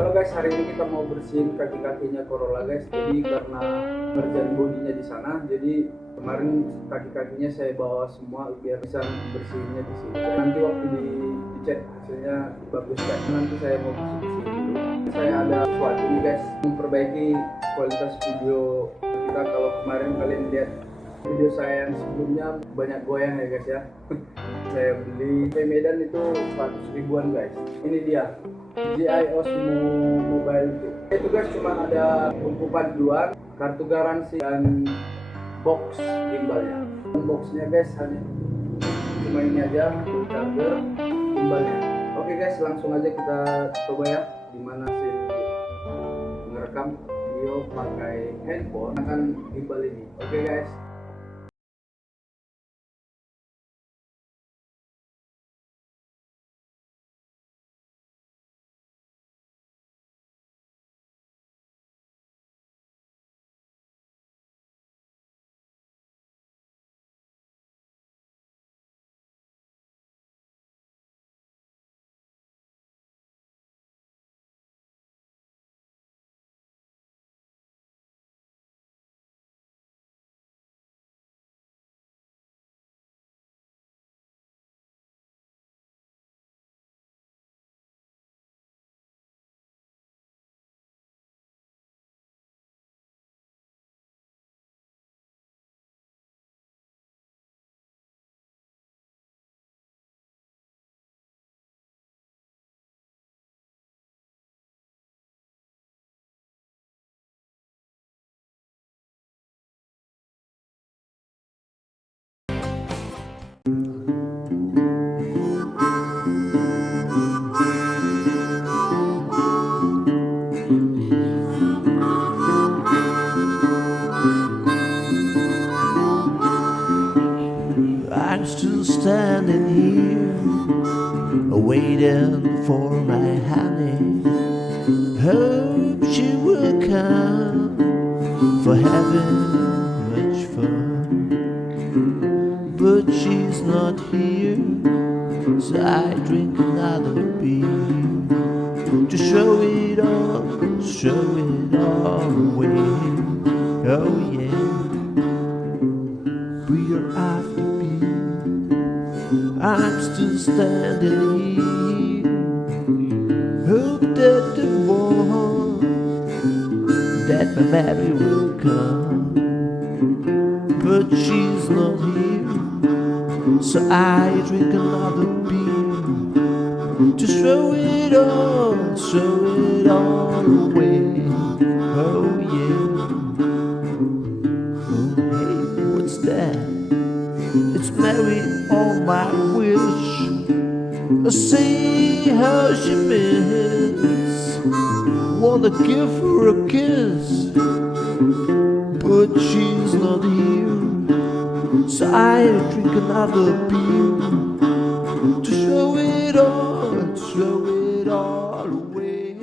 Halo guys, hari ini kita mau bersihin kaki-kakinya Corolla guys. Jadi karena kerjaan bodinya di sana, jadi kemarin kaki-kakinya saya bawa semua biar bisa bersihinnya di sini. Dan nanti waktu dicek hasilnya bagus guys. Nanti saya mau bersih-bersihin dulu. Saya ada sesuatu nih guys, memperbaiki kualitas video kita. Kalau kemarin kalian lihat video saya yang sebelumnya banyak goyang ya guys ya. Saya beli di Medan itu 100 ribuan guys. Ini dia DJI Osmo Mobile 2. Itu guys cuma ada buku panduan, kartu garansi dan box gimbalnya. Boxnya guys hanya cuma ini aja, charger, gimbalnya. Oke guys, langsung aja kita coba ya gimana sih merekam video pakai handphone akan gimbal ini. Oke guys. I'm still standing here, waiting for my honey. Hope she will come for having much fun, but she's not here, so I drink another beer to show it all away. Oh yeah, beer after beer, I'm still standing here. Hope that the one that my Mary will come, but she's not here, so I drink another beer to show it all away. Oh yeah. Oh hey, what's that? It's Mary on my wish. I see how she miss. Wanna give her a kiss, but she's not here, so I drink another beer to show it all away.